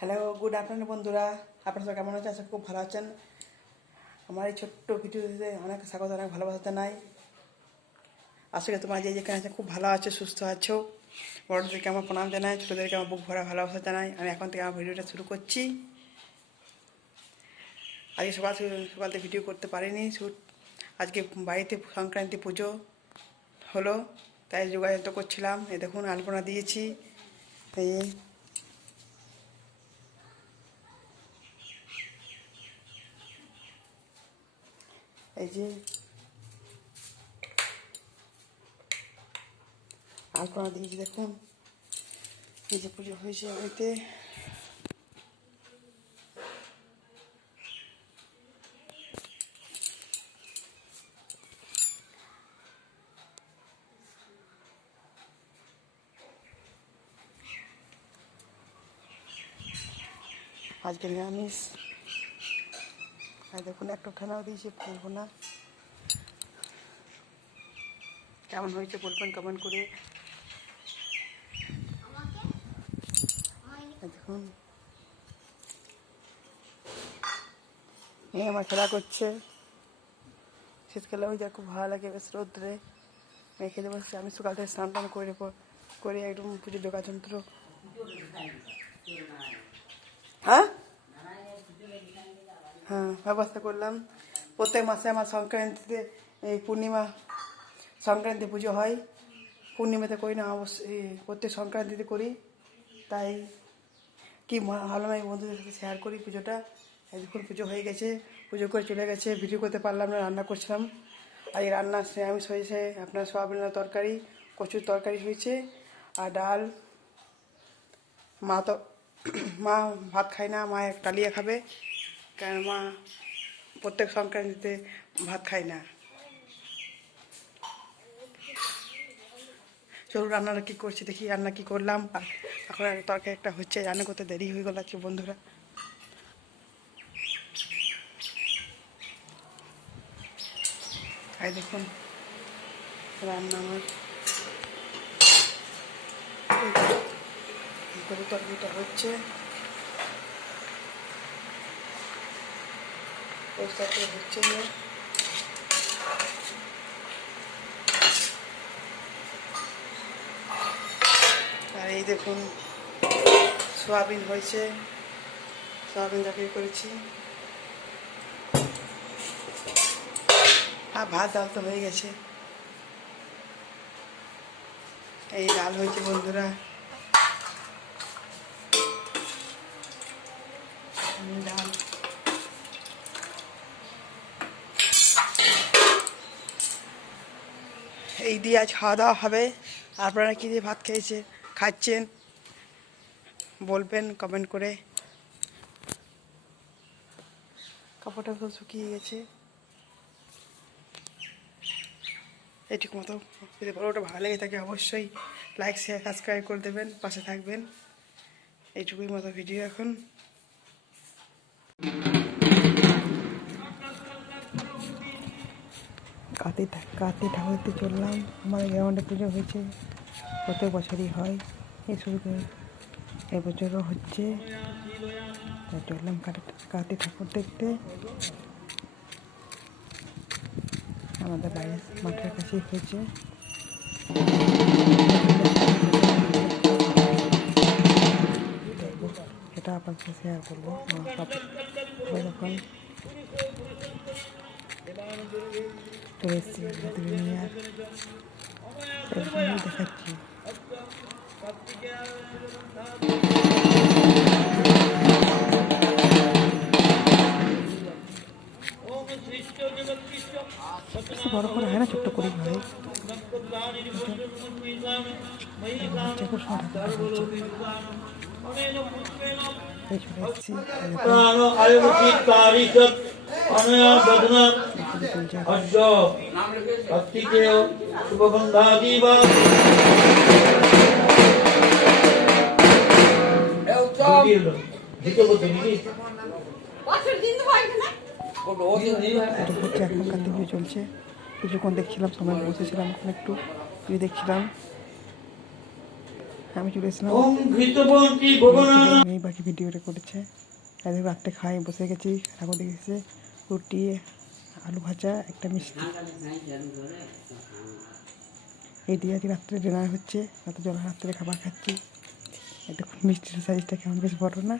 Hello, good afternoon বন্ধুরা। আপনারা সবাই কেমন আছেন? আশা খুব ভালো আছেন। আমার এই ছোট্ট ভিডিওতে অনেক স্বাগত, অনেক ভালোবাসা জানাই। আজকে তোমার যেখানে আছে খুব ভালো আছে, সুস্থ আছো। বড়দেরকে আমার প্রণাম জানাই, ছোটোদেরকে আমার বুক ভরা ভালোবাসা জানাই। আমি এখন থেকে আমার ভিডিওটা শুরু করছি। আজকে সকাল থেকে ভিডিও করতে পারিনি শ্যুট। আজকে বাড়িতে সংক্রান্তি পুজো হলো, তাই যোগাযোগ করছিলাম। এই দেখুন আলপনা দিয়েছি। এই যে আলপনা দিয়েছি, দেখুন এই যে পুজো হয়েছে বাড়িতে। আজকে নিরামিষ। আর দেখুন একটা ঠান্ডাও দিয়েছি, ফেলবো না। কেমন হয়েছে বলবেন কমেন্ট করে। দেখুন আমার খেলা করছে। শীতকালে ওই যা খুব ভালো লাগে, বেশ রোদ্রে মেয়ে খেতে বসছে। আমি সকাল থেকে স্নান টান করে একদম পুজোর যোগাযন্ত্র হ্যাঁ ব্যবস্থা করলাম। প্রত্যেক মাসে আমার সংক্রান্তিতে এই সংক্রান্তি পুজো হয়। পূর্ণিমাতে করি না, অবশ্যই প্রত্যেক সংক্রান্তিতে করি। তাই কি ভালো লাগে বন্ধুদের সাথে শেয়ার করি পুজোটা। এখন পুজো হয়ে গেছে, পুজো করে চলে গেছে, ভিডিও করতে পারলাম না, রান্না করছিলাম। আর এই রান্না নিরামিষ হয়েছে, আপনার সোয়াবিনের তরকারি, কচুর তরকারি হয়েছে আর ডাল। মা ভাত খায় না, মা কালিয়া খাবে, কারণ মা প্রত্যেক সংক্রান্তিতে ভাত খায় না। চলুন রান্নাটা কী করছি দেখি, রান্না কী করলাম। আর এখন তরকারি একটা হচ্ছে, রান্না করতে দেরি হয়ে গেল আজকে বন্ধুরা। এই দেখুন রান্না আমার করে তরকারিটা হচ্ছে, হচ্ছে না। আর এই দেখুন সোয়াবিন হয়েছে, সোয়াবিন তরকারি করেছি। আর ভাত ডাল তো হয়ে গেছে। এই ডাল হয়েছে বন্ধুরা, ডাল। এই দিয়ে আজ খাওয়া দাওয়া হবে। আপনারা কী দিয়ে ভাত খাচ্ছেন বলবেন কমেন্ট করে। কাপড়টা সব শুকিয়ে গেছে। এইটুকু মতো যদি ভিডিওটা ভালো লেগে থাকে অবশ্যই লাইক শেয়ার সাবস্ক্রাইব করে দেবেন, পাশে থাকবেন। এইটুকুই মতো ভিডিও। এখন কার্তিক ঠাকুরতে চললাম। আমাদের গ্রাউন্ডে পুজো হয়েছে, প্রত্যেক বছরই হয়। এই শুরুতে এবছরও হচ্ছে, তাই চললাম কার্তিক ঠাকুর দেখতে। আমাদের বাইরের মাঠের কাছেই হয়েছে। এটা আপনার সাথে শেয়ার করবো যখন চলে এসেছি নিয়ে, আর দেখাচ্ছি। বড় করে হয় না, ছোট্ট করেই হয়। চলছে, কিছুক্ষণ দেখছিলাম, সময় বসেছিলাম, এখন একটু দেখছিলাম। আমি চলে এসেছিলাম, ওম ঘৃতবন্তি ভগবান। এই বাকি ভিডিওটা করেছে। এদের রাত্রে খাই বসে গেছি, ঠাকুর দেখেছে, রুটি, আলু ভাজা, একটা মিষ্টি, এই দিয়ে আজকে রাত্রে ডিনার হচ্ছে। রাত্রে জল রাত্রে খাবার খাচ্ছি। এটা মিষ্টির সাইজটা কেমন, বেশ বড় না?